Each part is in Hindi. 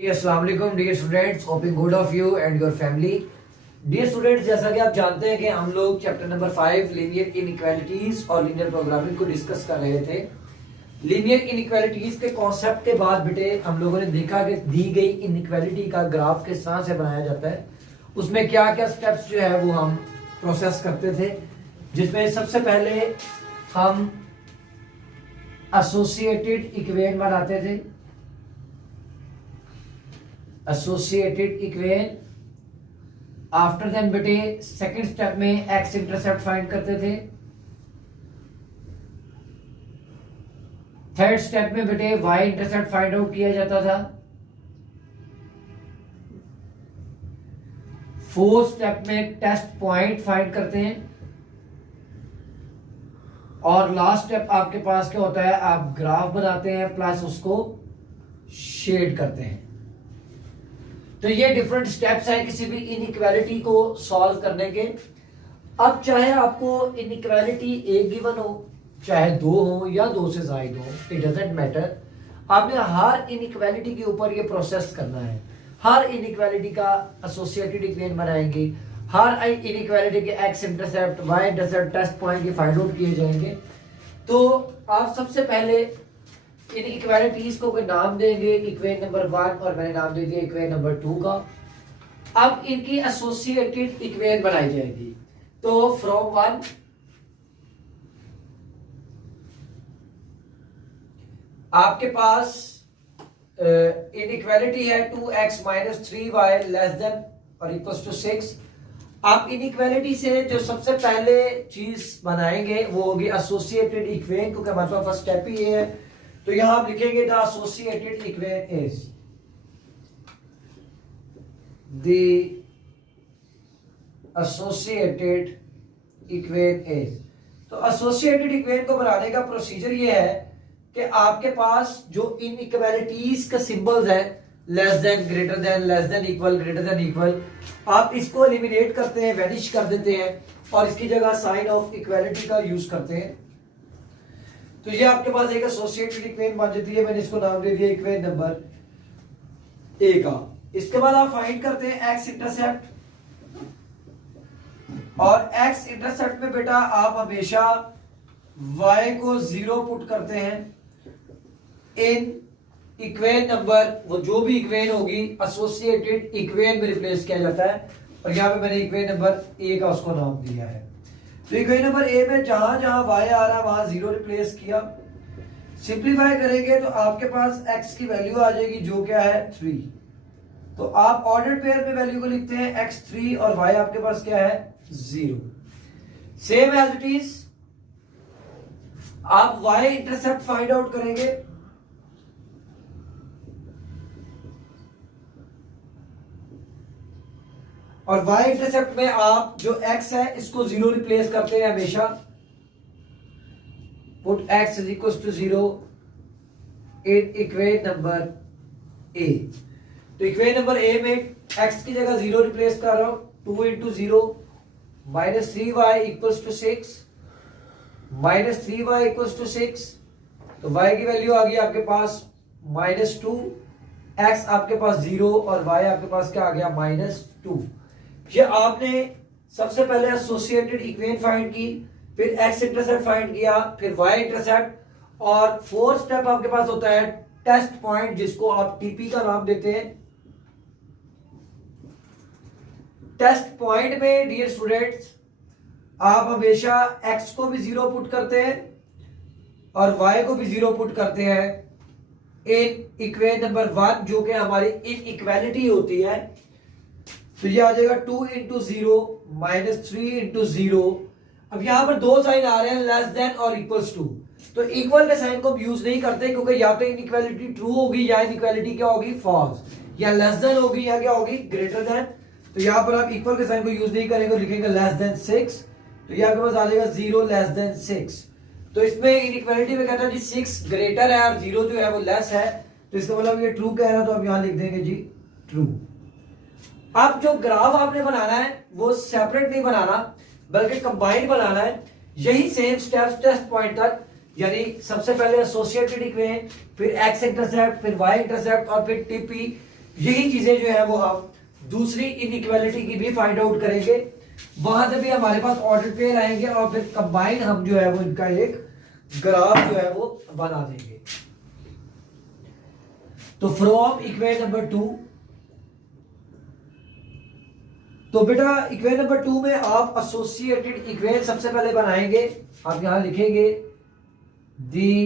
अस्सलाम वालेकुम dear students, hoping good of you and your family. Dear students, जैसा कि आप जानते हैं कि हम लोग चैप्टर नंबर 5 लीनियर इनइक्वालिटीज और लीनियर प्रोग्रामिंग को डिस्कस कर रहे थे। लीनियर इनइक्वालिटीज के कॉन्सेप्ट के बाद बेटे हम लोगों ने देखा कि दी गई इनइक्वालिटी का ग्राफ किस तरह से बनाया जाता है, उसमें क्या क्या स्टेप्स जो है वो हम प्रोसेस करते थे, जिसमें सबसे पहले हम एसोसिएटेड इक्वेशन बनाते थे। एसोसिएटेड इक्वेशन आफ्टर देन बेटे सेकंड स्टेप में एक्स इंटरसेप्ट फाइंड करते थे। थर्ड स्टेप में बेटे वाई इंटरसेप्ट फाइंड आउट किया जाता था। फोर्थ स्टेप में टेस्ट पॉइंट फाइंड करते हैं। और लास्ट स्टेप आपके पास क्या होता है, आप ग्राफ बनाते हैं प्लस उसको शेड करते हैं। तो ये डिफरेंट स्टेप्स हैं किसी भी इनइक्वालिटी को सॉल्व करने के। अब चाहे आपको इनइक्वालिटी एक गिवन हो, चाहे दो हो या दो से ज्यादा हो, इट डजंट मैटर। आपने हर इनइक्वालिटी के ऊपर ये प्रोसेस करना है। हर इनइक्वालिटी का एसोसिएटेड इक्वेशन बनाएंगे, हर इनइक्वालिटी के X intercept Y intercept test point के फाइंड आउट किए जाएंगे। तो आप सबसे पहले इन इक्वालिटीज को कोई नाम देंगे, इक्वेशन नंबर 1 और मैंने नाम दे दिया इक्वेशन नंबर 2 का। अब इनकी एसोसिएटेड इक्वेशन बनाई जाएगी। तो फ्रॉम 1 आपके पास इनइक्वालिटी है 2x - 3y लेस देन और इक्वल्स टू 6। आप इनइक्वालिटी से जो सबसे पहले चीज बनाएंगे वो होगी एसोसिएटेड इक्वेशन, क्योंकि हमारे पास फर्स्ट स्टेप ही ये है। तो यहां आप लिखेंगे the associated equation is the associated equation is. तो एसोसिएटेड इक्वेशन को बनाने का प्रोसीजर ये है कि आपके पास जो इनइक्वालिटीज का सिंबल्स है, less than, greater than, less than equal, greater than equal, आप इसको एलिमिनेट करते हैं, वैनिश कर देते हैं और इसकी जगह साइन ऑफ इक्वालिटी का यूज करते हैं। तो ये आपके पास एक एसोसिएटेड इक्वेशन बन जाती है। मैंने इसको नाम दे दिया इक्वेशन नंबर ए का। इसके बाद आप फाइंड करते हैं एक्स इंटरसेप्ट, और एक्स इंटरसेप्ट में बेटा आप हमेशा y को 0 पुट करते हैं इन इक्वेशन नंबर, वो जो भी इक्वेशन होगी एसोसिएटेड इक्वेशन में रिप्लेस किया जाता है। और यहां पे मैंने इक्वेशन नंबर ए का उसको नाम दिया है। तो इक्वेशन नंबर ए में जहां जहां y आ रहा है वहां 0 रिप्लेस किया। सिंप्लीफाई करेंगे तो आपके पास x की वैल्यू आ जाएगी जो क्या है 3। तो आप ऑर्डर्ड पेयर में वैल्यू को लिखते हैं x3 और y आपके पास क्या है 0। सेम एज इट इज आप y इंटरसेप्ट फाइंड आउट करेंगे। और y इंटरसेप्ट में आप जो x है इसको 0 रिप्लेस करते हैं हमेशा। Put x is equal to 0 in equation number A. तो इक्वेशन नंबर ए में x की जगह 0 रिप्लेस कर रहा हूं। 2 into 0 -3y equals to 6, -3y equals to 6। तो y की वैल्यू आ गई आपके पास -2, x आपके पास 0 और y आपके पास क्या आ गया -2। ये आपने सबसे पहले एसोसिएटेड इक्वेशन फाइंड की, फिर x इंटरसेप्ट फाइंड किया, फिर y इंटरसेप्ट, और फोर्थ स्टेप आपके पास होता है टेस्ट पॉइंट, जिसको आप टीपी का नाम देते हैं। टेस्ट पॉइंट में डियर स्टूडेंट्स आप हमेशा x को भी 0 पुट करते हैं और y को भी 0 पुट करते हैं इन इक्वेशन नंबर 1, जो कि हमारी इनइक्वालिटी होती है। तो ये आ जाएगा 2 इंटू 0 -3 इंटू 0। अब यहां पर दो साइन आ रहे हैं, लेस देन और इक्वल्स टू। तो इक्वल के साइन को यूज नहीं करते, क्योंकि या तो इनइक्वालिटी ट्रू होगी या इनइक्वालिटी क्या होगी फॉल्स, या लेस देन होगी या क्या होगी ग्रेटर देन। तो यहां पर आप इक्वल के साइन को यूज नहीं करेंगे, लिखेंगे लेस देन 6। तो ये आपके पास आ जाएगा 0 लेस देन 6। तो इसमें इनइक्वालिटी में कहता है जी 6 ग्रेटर है और 0 जो है वो लेस है। तो इसका मतलब ये ट्रू कह रहा है, तो आप यहां लिख देंगे जी ट्रू। अब जो ग्राफ आपने बनाना है वो सेपरेट नहीं बनाना, बल्कि कंबाइंड बनाना है। यही सेम स्टेप्स टेस्ट पॉइंट तक, यानी सबसे पहले एसोसिएटेड इक्वेशन, फिर एक्स इंटरसेप्ट, फिर वाई इंटरसेप्ट और फिर टीपी। यही चीजें जो है वो हम दूसरी इनइक्वालिटी की भी फाइंड आउट करेंगे, वहां से भी हमारे पास ऑर्डर पेयर आएंगे और फिर कंबाइन हम जो है वो इनका एक ग्राफ जो है वो बना देंगे। तो फ्रॉम इक्वेशन नंबर 2, तो बेटा इक्वेशन नंबर 2 में आप एसोसिएटेड इक्वेशन सबसे पहले बनाएंगे। आप यहां लिखेंगे दी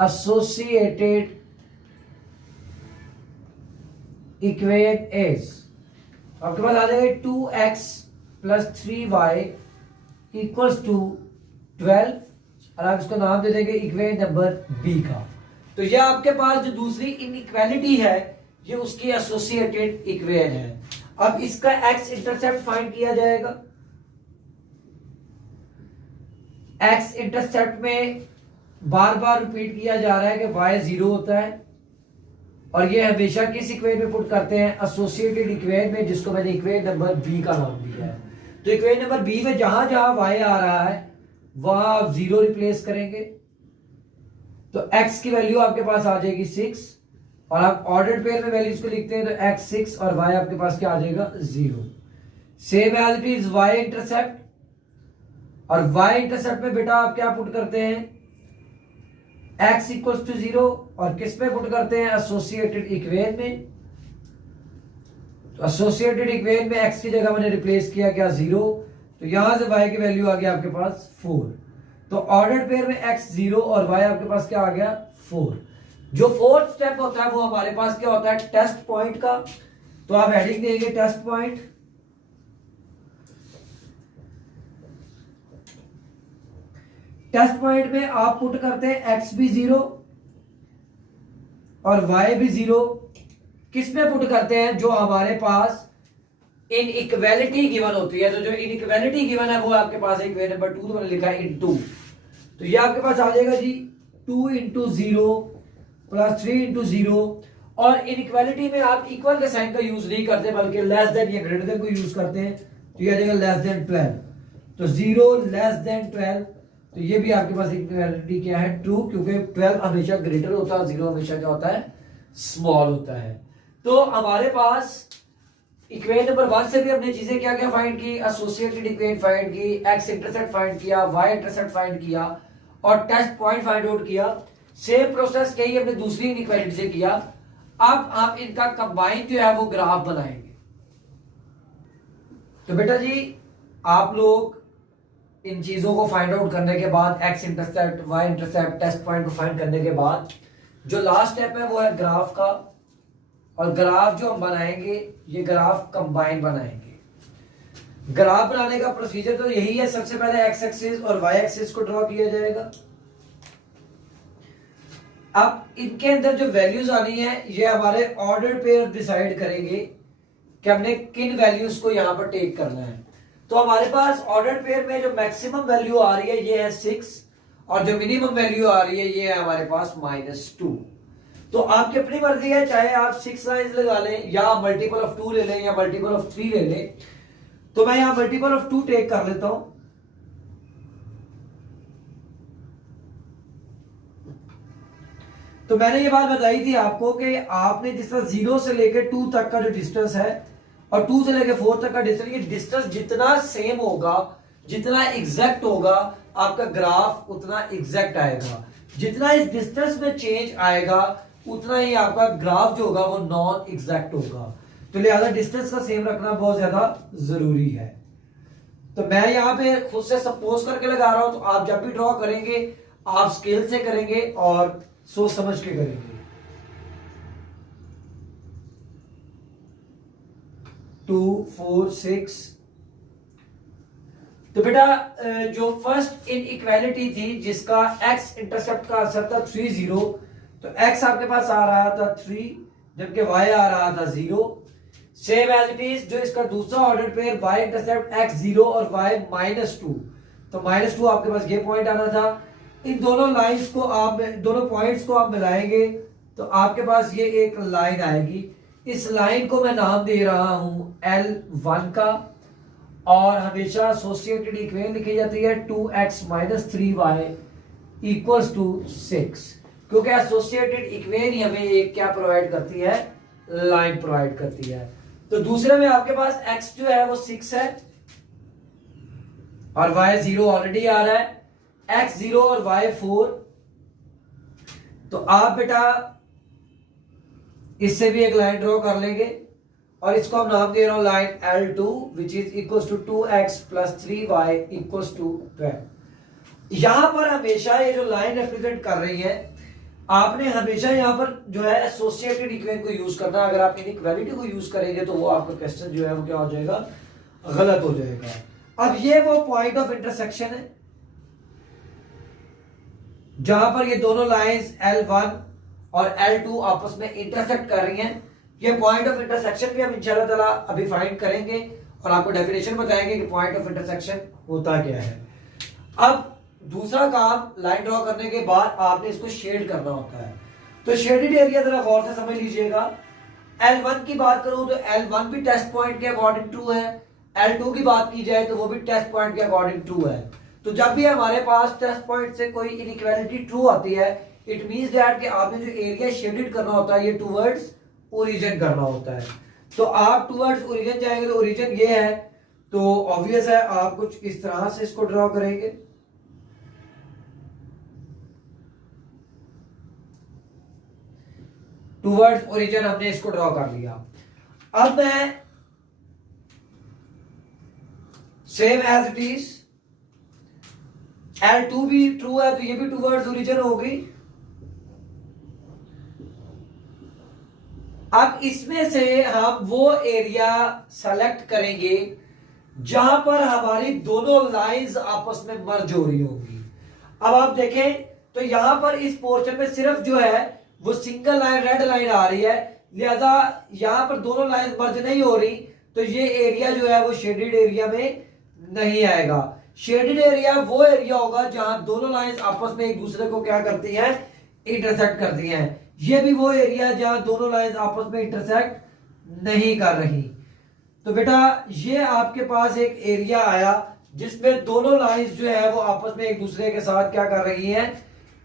एसोसिएटेड इक्वेशन इज, आपके पास आ जाएगा 2x plus 3y equals to 12, और आप इसको नाम दे देंगे इक्वेशन नंबर बी का। तो यह आपके पास जो दूसरी इनइक्वालिटी है ये उसकी एसोसिएटेड इक्वेशन है। अब इसका x इंटरसेप्ट फाइंड किया जाएगा। x इंटरसेप्ट में बार बार रिपीट किया जा रहा है कि y 0 होता है, और ये हमेशा किस इक्वेशन में पुट करते हैं, एसोसिएटेड इक्वेशन में, जिसको मैंने इक्वेशन नंबर बी का नाम दिया है। तो इक्वेशन नंबर बी में जहां जहां y आ रहा है वहां आप 0 रिप्लेस करेंगे, तो x की वैल्यू आपके पास आ जाएगी 6, और आप ऑर्डर्ड पेयर में वैल्यूज को लिखते हैं तो x 6 और y आपके पास क्या आ जाएगा 0। Same as it is y intercept, और y इंटरसेप्ट में बेटा आप क्या पुट करते हैं, x इक्वल्स टू 0, और किस में पुट करते हैं, एसोसिएटेड इक्वेशन में। तो एसोसिएटेड इक्वेशन में x की जगह मैंने रिप्लेस किया क्या 0, तो यहां से y की वैल्यू आ गया आपके पास 4। तो ऑर्डर्ड पेयर में x 0 और y आपके पास क्या आ गया 4। जो फोर्थ स्टेप होता है वो हमारे पास क्या होता है, टेस्ट पॉइंट का। तो आप हेडिंग देंगे टेस्ट पॉइंट। टेस्ट पॉइंट में आप पुट करते हैं x भी 0 और y भी 0। किस में पुट करते हैं, जो हमारे पास इनइक्वालिटी गिवन होती है। तो जो इनइक्वालिटी गिवन है वो आपके पास इक्वेशन नंबर 2 तो मैंने लिखा है इनटू, तो ये आपके पास आ जाएगा जी 2 इंटू 0 प्लस 3 इंटू 0। और इनइक्वालिटी में आप इक्वल के साइन का यूज नहीं करते बल्कि लेस देन या ग्रेटर देन को यूज करते हैं। तो ये आ जाएगा लेस देन 12, तो 0 लेस देन 12, तो ये भी आपके पास इक्वालिटी क्या है ट्रू, क्योंकि 12 हमेशा ग्रेटर होता है, 0 हमेशा क्या होता है स्मॉल होता है। तो हमारे पास इक्वेशन नंबर 1 से भी हमने चीजें क्या क्या फाइंड की, एसोसिएटेड इक्वेशन फाइंड की, x इंटरसेप्ट फाइंड किया, y इंटरसेप्ट फाइंड किया, और टेस्ट पॉइंट फाइंड आउट किया। सेम प्रोसेस यही हमने दूसरी इनइक्वालिटी से किया। अब आप इनका कंबाइन जो है वो ग्राफ बनाएंगे। तो बेटा जी आप लोग इन चीजों को फाइंड आउट करने के बाद, x intercept, y intercept, test point को फाइंड करने के बाद, जो लास्ट स्टेप है वो है ग्राफ का। और ग्राफ जो हम बनाएंगे ये ग्राफ कंबाइन बनाएंगे। ग्राफ बनाने का प्रोसीजर तो यही है, सबसे पहले x एक्सिस और y एक्सिस को ड्रॉ किया जाएगा। अब इनके अंदर जो वैल्यूज आनी है ये हमारे ऑर्डर पेयर डिसाइड करेंगे कि हमने किन वैल्यूज को यहां पर टेक करना है। तो हमारे पास ऑर्डर पेयर में जो मैक्सिमम वैल्यू आ रही है ये है 6, और जो मिनिमम वैल्यू आ रही है ये है हमारे पास -2। तो आपकी अपनी मर्जी है, चाहे आप 6 लाइंस लगा लें या मल्टीपल ऑफ 2 ले लें या मल्टीपल ऑफ 3 ले लें। तो मैं यहां मल्टीपल ऑफ 2 टेक कर लेता हूं। तो मैंने ये बात बताई थी आपको कि आपने जिस तरह 0 से लेकर 2 तक का जो डिस्टेंस है और 2 से लेकर 4 तक का डिस्टेंस, ये डिस्टेंस जितना सेम होगा, जितना एग्जैक्ट होगा, आपका ग्राफ उतना एग्जैक्ट आएगा। जितना इस डिस्टेंस में चेंज आएगा उतना ही आपका ग्राफ जो होगा वो नॉन एग्जैक्ट होगा। तो लिहाजा डिस्टेंस का सेम रखना बहुत ज्यादा जरूरी है। तो मैं यहां पे खुद से सपोज करके लगा रहा हूं, तो आप जब भी ड्रॉ करेंगे आप स्केल से करेंगे और सोच समझ के करेंगे। 2 4 6। तो बेटा जो फर्स्ट इनइक्वालिटी थी जिसका x इंटरसेप्ट का आंसर था 3 0, तो x आपके पास आ रहा था 3 जबकि y आ रहा था 0। सेम एज इट इज जो इसका दूसरा order pair y intercept x 0 और y -2, तो -2 आपके पास ये पॉइंट आना था। इन दोनों लाइंस को आप, दोनों पॉइंट्स को आप मिलाएंगे तो आपके पास ये एक लाइन आएगी। इस लाइन को मैं नाम दे रहा हूं L1 का, और हमेशा एसोसिएटेड इक्वेशन लिखी जाती है 2x - 3y = 6, क्योंकि एसोसिएटेड इक्वेशन ही हमें एक क्या प्रोवाइड करती है, लाइन प्रोवाइड करती है। तो दूसरे में आपके पास x जो है वो 6 है और y 0 ऑलरेडी आ रहा है, x 0 और y 4। तो आप बेटा इससे भी एक लाइन ड्रॉ कर लेंगे और इसको हम नाम दे रहा हूं line L2 which is equal to 2x plus 3y equal to 12। यहां पर हमेशा ये जो लाइन रिप्रेजेंट कर रही है, आपने हमेशा यहां पर जो है एसोसिएटेड इक्वेशन को यूज करना है। अगर आप इनइक्वालिटी को यूज करेंगे तो वो आपका क्वेश्चन जो है वो क्या हो जाएगा, गलत हो जाएगा। अब ये वो पॉइंट ऑफ इंटरसेक्शन है जहां पर ये दोनों लाइंस L1 और L2 आपस में इंटरसेक्ट कर रही हैं। ये पॉइंट ऑफ इंटरसेक्शन भी हम इंशाल्लाह ताला अभी फाइंड करेंगे और आपको डेफिनेशन बताएंगे कि पॉइंट ऑफ इंटरसेक्शन होता क्या है। अब दूसरा काम, लाइन ड्रॉ करने के बाद आपने इसको शेड करना होता है। तो शेडेड एरिया जरा गौर से समझ लीजिएगा। L1 की बात करूं तो L1 भी टेस्ट पॉइंट के अकॉर्डिंग ट्रू है, L2 की बात की जाए तो वो भी टेस्ट पॉइंट के अकॉर्डिंग ट्रू है। तो जब भी हमारे पास टेस्ट पॉइंट से कोई इनइक्वालिटी ट्रू आती है, इट मींस दैट कि आपने जो एरिया शेडेड करना होता है ये टुवर्ड्स ओरिजिन करना होता है। तो आप टुवर्ड्स ओरिजिन जाएंगे तो ओरिजिन ये है, तो ऑब्वियस है आप कुछ इस तरह से इसको ड्रॉ करेंगे। टुवर्ड्स ओरिजिन हमने इसको ड्रॉ कर लिया। अब मैं same as it is, L2 भी ट्रू है तो ये भी टुवर्ड्स ओरिजिन होगी। अब इसमें से हम वो एरिया सेलेक्ट करेंगे जहां पर हमारी दोनों लाइंस आपस में मर्ज हो रही होंगी। अब आप देखें तो यहां पर इस पोर्शन में सिर्फ जो है वो सिंगल लाइन रेड लाइन आ रही है, लिहाजा यहां पर दोनों लाइन मर्ज नहीं हो रही, तो ये एरिया जो है वो शेडेड एरिया में नहीं आएगा। शेडेड एरिया वो एरिया होगा जहां दोनों लाइंस आपस में एक दूसरे को क्या करती हैं, इंटरसेक्ट करती हैं। ये भी वो एरिया है जहां दोनों लाइंस आपस में इंटरसेक्ट नहीं कर रही। तो बेटा ये आपके पास एक एरिया आया जिसमें दोनों लाइंस जो है वो आपस में एक दूसरे के साथ क्या कर रही हैं,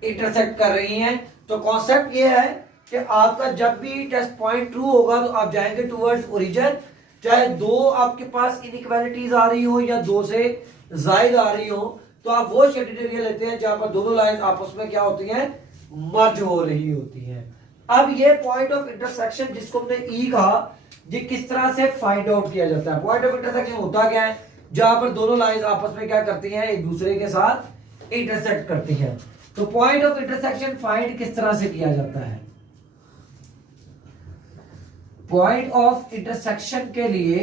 इंटरसेक्ट कर रही हैं। तो कॉन्सेप्ट ये है कि आपका जब भी टेस्ट पॉइंट ट्रू होगा तो आप जाएंगे टुवर्ड्स ओरिजिन, चाहे दो आपके पास इनइक्वालिटीज आ रही हो या दो से जायद आ रही हो, तो आप वो शेडेड एरिया लेते हैं जहां पर दोनों लाइंस आपस में क्या होती हैं, मर्ज हो रही होती हैं। अब ये पॉइंट ऑफ इंटरसेक्शन जिसको हमने ई कहा, ये किस तरह से फाइंड आउट किया जाता है। पॉइंट ऑफ इंटरसेक्शन होता क्या है, जहां पर दोनों लाइंस आपस में क्या करती हैं, एक दूसरे के साथ इंटरसेक्ट करती हैं। तो पॉइंट ऑफ इंटरसेक्शन फाइंड किस तरह से किया जाता है। पॉइंट ऑफ इंटरसेक्शन के लिए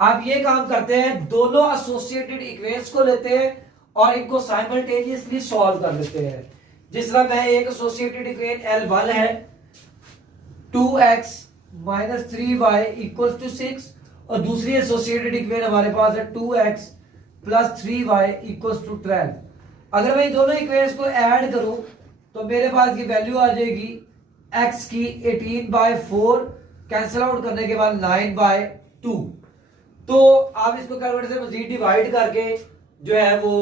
आप ये काम करते हैं, दोनों एसोसिएटेड इक्वेशंस को लेते हैं और इनको साइमल्टेनियसली सॉल्व कर लेते हैं। जिस तरह मैं एक एसोसिएटेड इक्वेशन L1 है 2x minus 3y equals to 6 और दूसरी एसोसिएटेड इक्वेशन हमारे पास है 2x plus 3y equals to 12। अगर मैं इन दोनों इक्वेशंस को ऐड करूं तो मेरे पास की वैल्यू आ जाएगी x की 18/4 कैंसिल आउट करने के बाद 9/2। तो आप इसको कैलकुलेटर से मजीद डिवाइड करके जो है वो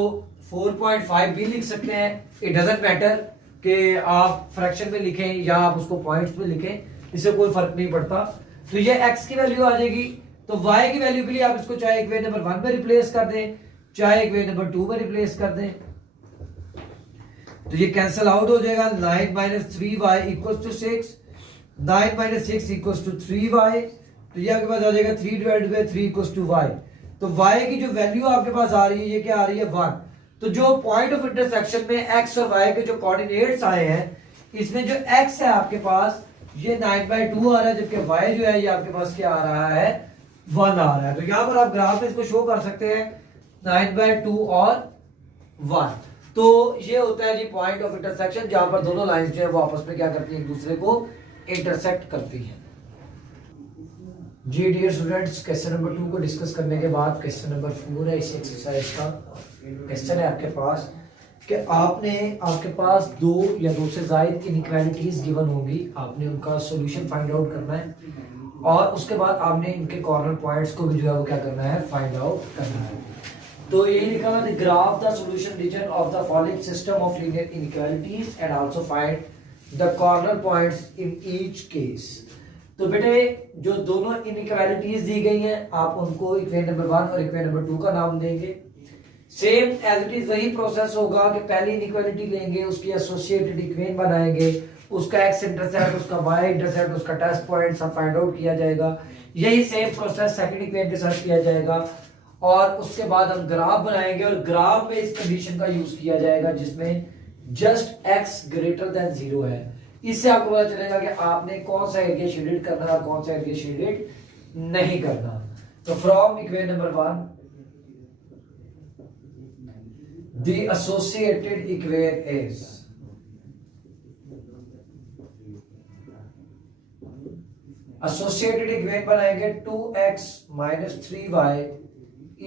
4.5 भी लिख सकते हैं। इट डजंट मैटर कि आप फ्रैक्शन में लिखें या आप उसको पॉइंट्स में लिखें, इससे कोई फर्क नहीं पड़ता। तो ये x की वैल्यू आ जाएगी। तो y की वैल्यू के लिए आप इसको चाहे इक्वेशन नंबर 1 में रिप्लेस कर दें, चाहे इक्वेशन नंबर 2 में रिप्लेस कर दें, तो ये कैंसिल आउट हो जाएगा। 9 minus 3y equals to 6, 9 minus 6 equals to 3y। तो ये आपके पास आ जाएगा 3 divided by 3 equals to y। तो y की जो वैल्यू आपके पास आ रही है ये क्या आ रही है, 1। तो जो पॉइंट ऑफ इंटरसेक्शन में x और y के जो कोऑर्डिनेट्स आए हैं, इसमें जो x है आपके पास ये 9/2 आ रहा है, जबकि y जो है ये आपके पास क्या आ रहा है, 1 आ रहा है। तो यहां पर आप ग्राफ में इसको शो कर सकते हैं 9/2 और 1। तो ये होता है जी पॉइंट ऑफ इंटरसेक्शन, जहां पर दोनों लाइंस जो है वो आपस में क्या करती हैं, एक दूसरे को इंटरसेक्ट करती हैं। जी डियर स्टूडेंट्स, क्वेश्चन नंबर 2 को डिस्कस करने के बाद क्वेश्चन नंबर 4 है इस एक्सरसाइज का। क्वेश्चन है आपके पास कि आपके पास 2 या 2 से ज्यादा इनइक्वालिटीज गिवन होंगी, आपने उनका सॉल्यूशन फाइंड आउट करना है और उसके बाद आपने इनके कॉर्नर पॉइंट्स को भी जो है वो क्या करना है, फाइंड आउट करना है। तो यही लिखा हुआ है graph the solution region of the following system of linear inequalities and also find the corner points in each case. तो बेटे जो दोनों इनइक्वालिटीज दी गई हैं आप उनको इक्वेशन नंबर 1 और इक्वेशन नंबर 2 का नाम देंगे। सेम एज इट इज वही प्रोसेस होगा कि पहली इनइक्वालिटी लेंगे, उसकी एसोसिएटेड इक्वेशन बनाएंगे, उसका एक्स इंटरसेप्ट, उसका वाई इंटरसेप्ट, उसका टेस्ट पॉइंट सब फाइंड आउट किया जाएगा। यही सेम प्रोसेस सेकंड इक्वेशन के साथ किया जाएगा और उसके बाद हम ग्राफ बनाएंगे और ग्राफ में इस कंडीशन का यूज किया जाएगा जिसमें जस्ट x ग्रेटर देन 0 है। इससे आपको पता चलेगा कि आपने कौन सा एरिया शेडेड करना है और कौन सा एरिया शेडेड नहीं करना। तो from equation number 1 the associated equation is associated equation बनाएंगे 2x minus 3y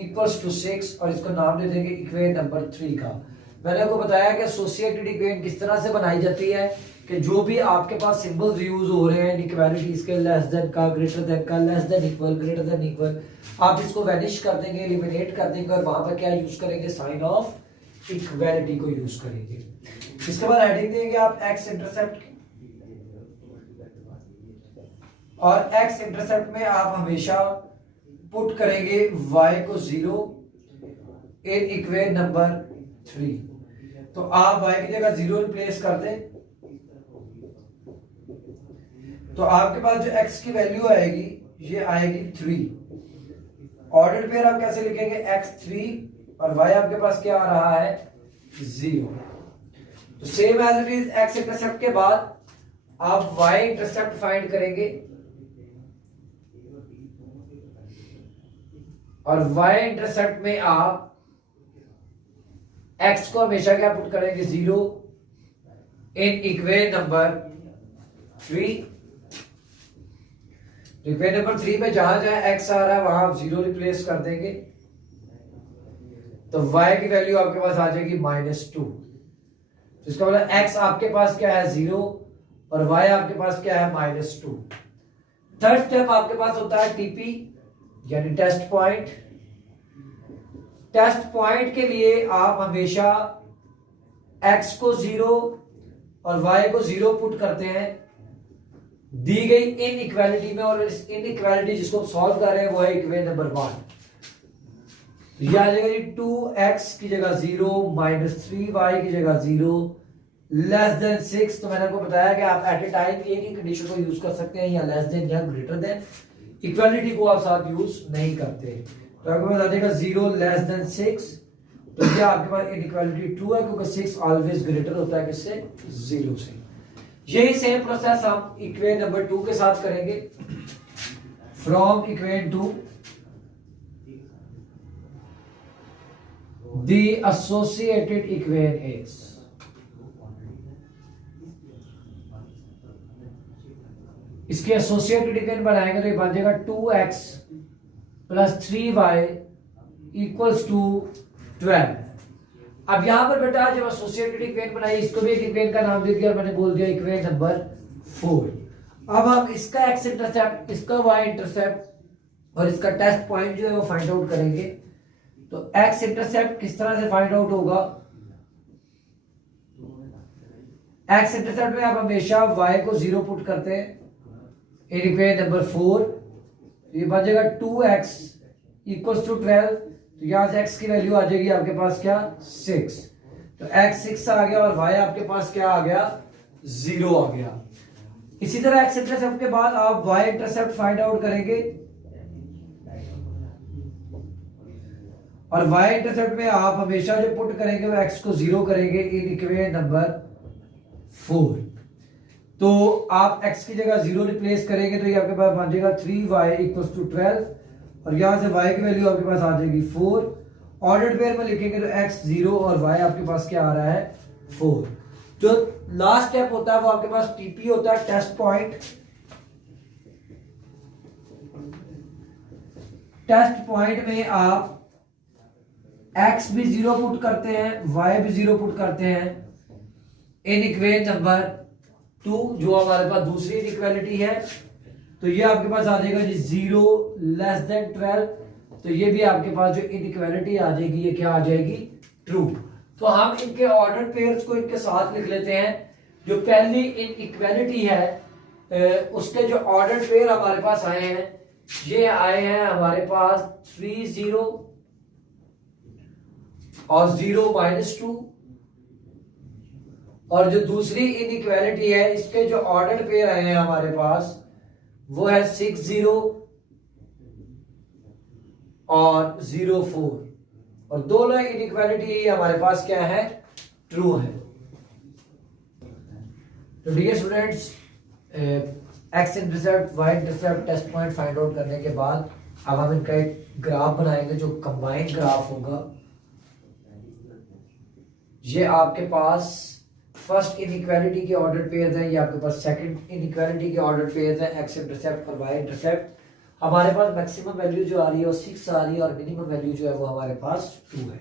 equals to 6 और इसको नाम दे देंगे इक्वेशन नंबर 3 का। मैंने आपको बताया कि एसोसिएटेड इक्वेशन किस तरह से बनाई जाती है कि जो भी आपके पास सिंबल्स यूज हो रहे हैं इनइक्वालिटीज के, लेस देन का, ग्रेटर देन का, less than equal, greater than equal, आप इसको वैनिश कर देंगे, एलिमिनेट कर देंगे और वहां पर क्या यूज करेंगे, साइन ऑफ इक्वालिटी को यूज करेंगे। इसके बाद हेडिंग देंगे आप एक्स इंटरसेप्ट और एक्स इंटरसेप्ट में आप हमेशा पुट करेंगे y को 0 इन इक्वेशन नंबर 3। तो आप y की जगह 0 रिप्लेस कर दें तो आपके पास जो x की वैल्यू आएगी ये आएगी 3। ऑर्डर पेयर आप कैसे लिखेंगे, x3 और y आपके पास क्या आ रहा है 0। तो same as it is x intercept के बाद आप y इंटरसेप्ट फाइंड करेंगे और y इंटरसेप्ट में आप x को हमेशा क्या पुट करेंगे 0 in equation number 3। Equation number 3 में जहां जहां x आ रहा है वहां आप 0 रिप्लेस कर देंगे तो y की वैल्यू आपके पास आ जाएगी -2। इसका मतलब x आपके पास क्या है 0 और y आपके पास क्या है -2। थर्ड स्टेप आपके पास होता है टीपी यानी टेस्ट पॉइंट। टेस्ट पॉइंट के लिए आप हमेशा x को 0 और y को 0 पुट करते हैं दी गई इनइक्वालिटी में और इस इनइक्वालिटी जिसको सॉल्व कर रहे हैं वो है इक्वेशन नंबर 1। यह आ जाएगा जी 2x की जगह 0 -3y की जगह 0 लेस देन 6। तो मैंने आपको बताया कि आप एट ए टाइम एक ही कंडीशन को यूज कर सकते हैं या लेस देन या ग्रेटर देन, इक्वालिटी को आप साथ यूज नहीं करते। तो आपके पास आ जाएगा 0 लेस देन 6। तो ये आपके पास इनइक्वालिटी ट्रू है क्योंकि 6 ऑलवेज ग्रेटर होता है किससे, 0 से। यही सेम प्रोसेस हम इक्वेशन नंबर 2 के साथ करेंगे। From equation 2 the associated equation is इसके एसोसिएटेड इक्वेशन बनाएंगे तो ये बन जाएगा 2x plus 3y equals to 12। अब यहां पर बेटा जब एसोसिएटेड इक्वेशन बनाई इसको भी एक इक्वेशन का नाम दे दिया और मैंने बोल दिया इक्वेशन नंबर 4। अब हम इसका x इंटरसेप्ट, इसका y इंटरसेप्ट और इसका टेस्ट पॉइंट जो है वो फाइंड आउट करेंगे। तो x इंटरसेप्ट किस तरह से फाइंड आउट होगा, x इंटरसेप्ट में आप हमेशा y को 0 पुट करते हैं इन इक्वेशन नंबर 4। ये बन जाएगा 2x इक्वल्स टू 12। तो यहां से x की वैल्यू आ जाएगी आपके पास क्या 6। तो x 6 आ गया और y आपके पास क्या आ गया 0 आ गया। इसी तरह x इंटरसेप्ट के बाद आप y इंटरसेप्ट फाइंड आउट करेंगे और y इंटरसेप्ट में आप हमेशा जो पुट करेंगे वो x को 0 करेंगे इन इक्वेशन नंबर 4। तो आप x की जगह 0 रिप्लेस करेंगे तो ये आपके पास बन जाएगा 3y इक्वल्स टू 12 और यहां से y की वैल्यू आपके पास आ जाएगी 4। ऑर्डर्ड पेयर में लिखेंगे तो x 0 और y आपके पास क्या आ रहा है 4। जो लास्ट स्टेप होता है वो आपके पास टीपी होता है, टेस्ट पॉइंट। टेस्ट पॉइंट में आप x भी 0 पुट करते हैं, y भी 0 पुट करते हैं इन इक्वेशन नंबर 2 जो हमारे पास दूसरी इनइक्वालिटी है। तो ये आपके पास आ जाएगा जी 0 लेस देन 12। तो ये भी आपके पास जो इनइक्वालिटी आ जाएगी ये क्या आ जाएगी, ट्रू। तो हम इनके ऑर्डर पेयर्स को इनके साथ लिख लेते हैं। जो पहली इनइक्वालिटी है उसके जो ऑर्डर पेयर हमारे पास आए हैं ये आए हैं हमारे पास 3 0 और 0 -2। और जो दूसरी इनइक्वालिटी है इसके जो ऑर्डर पेयर आए हैं हमारे पास वो है 6 0 और 0 4। और दोनों इनइक्वालिटी हमारे पास क्या है, ट्रू है। तो dear students, X intercept Y intercept test point find out करने के बाद अब हम इनका एक ग्राफ बनाएंगे जो कंबाइंड ग्राफ होगा। ये आपके पास फर्स्ट इनइक्वालिटी के ऑर्डर पेयर्स हैं, ये आपके पास सेकंड इनइक्वालिटी के ऑर्डर पेयर्स हैं, एक्स इंटरसेप्ट और वाई इंटरसेप्ट। हमारे पास मैक्सिमम वैल्यू जो आ रही है वो 6 आ रही है और मिनिमम वैल्यू जो है वो हमारे पास 2 है।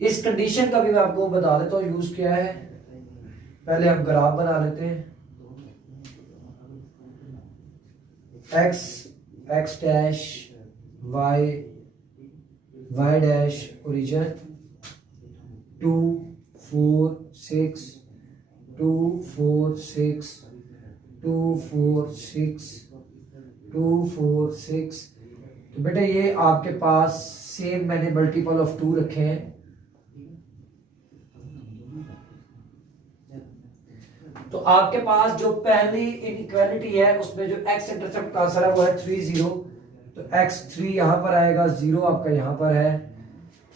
इस कंडीशन का भी मैं आपको बता देता हूँ यूज क्या है। पहले हम ग्राफ बना लेते हैं। X X dash Y Y dash origin 2 4 6 2 4 6 2 4 6 2 4 6। तो बेटा ये आपके पास सेम मैंने मल्टीपल ऑफ 2 रखे हैं। तो आपके पास जो पहली इनइक्वालिटी है उसमें जो एक्स इंटरसेप्ट का आंसर है वो है 3 0। तो x3 यहां पर आएगा, 0 आपका यहां पर है,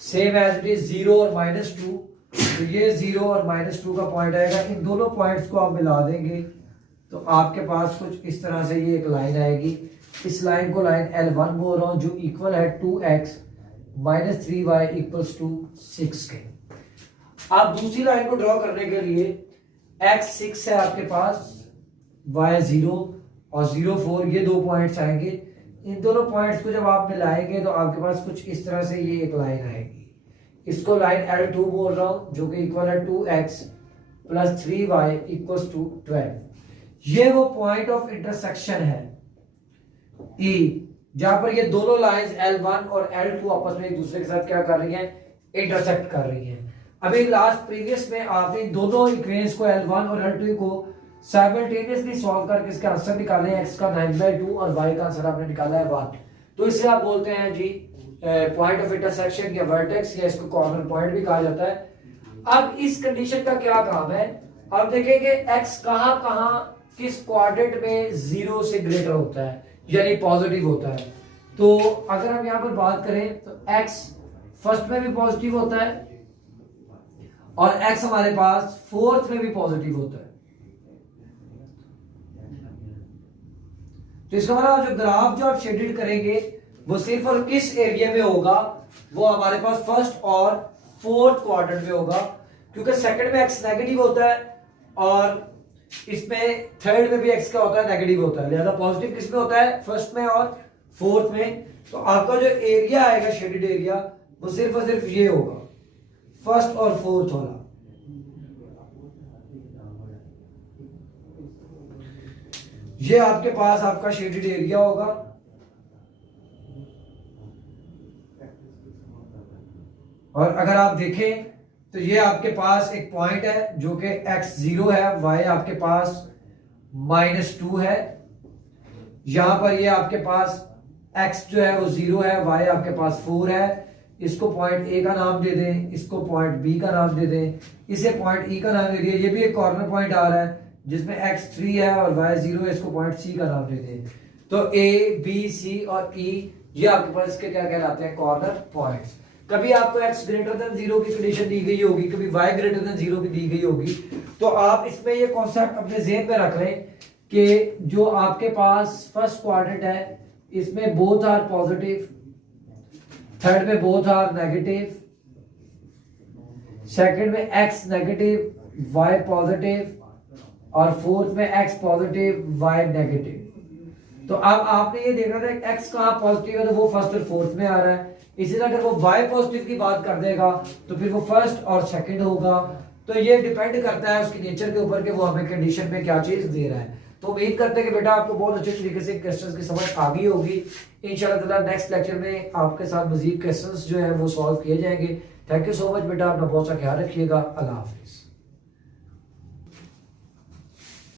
सेम एज इट इज 0 और -2। तो ये 0 और -2 का पॉइंट आएगा। इन दोनों पॉइंट्स को आप मिला देंगे तो आपके पास कुछ इस तरह से ये एक लाइन आएगी। इस लाइन को लाइन L1 बोल रहा हूं जो इक्वल है 2x - 3y = 6 के। आप दूसरी लाइन को ड्रॉ करने के लिए x 6 है आपके पास, y 0 और 0 4 ये 2 पॉइंट्स आएंगे। इन दोनों पॉइंट्स को जब आप मिलाएंगे तो आपके पास कुछ इस तरह से ये एक लाइन आएगी। इसको लाइन L2 बोल रहा हूं जो कि इक्वल है 2x + 3y = 12। ये वो पॉइंट ऑफ इंटरसेक्शन है E, जहां पर ये दोनों लाइंस L1 और L2 आपस में एक दूसरे के साथ क्या कर रही हैं, इंटरसेक्ट कर रही हैं। अभी लास्ट प्रीवियस में आपने दोनों इक्वेशंस को L1 और L2 को साइमल्टेनियसली सॉल्व करके इसका आंसर निकाले हैं। x का 9/2 और y का आंसर आपने निकाला है 1। तो इसे आप बोलते हैं जी पॉइंट ऑफ इंटरसेक्शन या वर्टेक्स, या इसको कॉर्नर पॉइंट भी कहा जाता है। अब इस कंडीशन का क्या काम है, अब देखेंगे x कहां कहां किस क्वाड्रेंट में 0 से ग्रेटर होता है यानी पॉजिटिव होता है। तो अगर हम यहां पर बात करें तो x फर्स्ट में भी पॉजिटिव होता है और x हमारे पास फोर्थ में भी पॉजिटिव होता है। तो इसका मतलब जो ग्राफ जो आप शेड्यूल करेंगे वो सिर्फ और किस एरिया में होगा, वो हमारे पास फर्स्ट और फोर्थ क्वाड्रेंट में होगा, क्योंकि सेकंड में x नेगेटिव होता है और इसमें थर्ड में भी x का होता है नेगेटिव होता है। लिहाजा पॉजिटिव किस में होता है, फर्स्ट में और फोर्थ में। तो आपका जो एरिया आएगा शेडेड एरिया वो सिर्फ और सिर्फ ये होगा, फर्स्ट और फोर्थ वाला। ये आपके पास आपका शेडेड एरिया होगा। और अगर आप देखें तो ये आपके पास एक पॉइंट है जो कि x 0 है, y आपके पास -2 है। यहां पर ये आपके पास x जो है वो 0 है, y आपके पास 4 है। इसको पॉइंट A का नाम दे दें, इसको पॉइंट B का नाम दे दें, इसे पॉइंट E का नाम दे दिया। ये भी एक कॉर्नर पॉइंट आ रहा है जिसमें x 3 है और y 0 है, इसको पॉइंट C का नाम दे दें। तो A, B, C और E ये आपके पास इसके क्या कहलाते हैं, कॉर्नर पॉइंट्स। कभी आपको x > 0 की कंडीशन दी गई होगी, कभी y > 0 की दी गई होगी। तो आप इसमें ये कॉन्सेप्ट अपने ज़हन में रख लें कि जो आपके पास फर्स्ट क्वाड्रेंट है इसमें बोथ आर पॉजिटिव, थर्ड में बोथ आर नेगेटिव, सेकंड में x नेगेटिव y पॉजिटिव और फोर्थ में x पॉजिटिव y नेगेटिव। तो अब आपने ये देखना था कि x कहां पॉजिटिव है तो वो फर्स्ट और फोर्थ में आ रहा है। इसी तरह अगर वो y पॉजिटिव की बात कर देगा तो फिर वो फर्स्ट और सेकंड होगा। तो ये डिपेंड करता है उसकी नेचर के ऊपर कि वो हमें कंडीशन में क्या चीज दे रहा है। तो उम्मीद करते हैं कि बेटा आपको बहुत अच्छे तरीके से क्वेश्चंस की समझ आ गई होगी। इंशाल्लाह ताला नेक्स्ट लेक्चर में आपके साथ मजीद क्वेश्चंस जो है वो सॉल्व किए जाएंगे। थैंक यू सो मच बेटा, अपना बहुत सा ख्याल रखिएगा। अल्लाह हाफिज।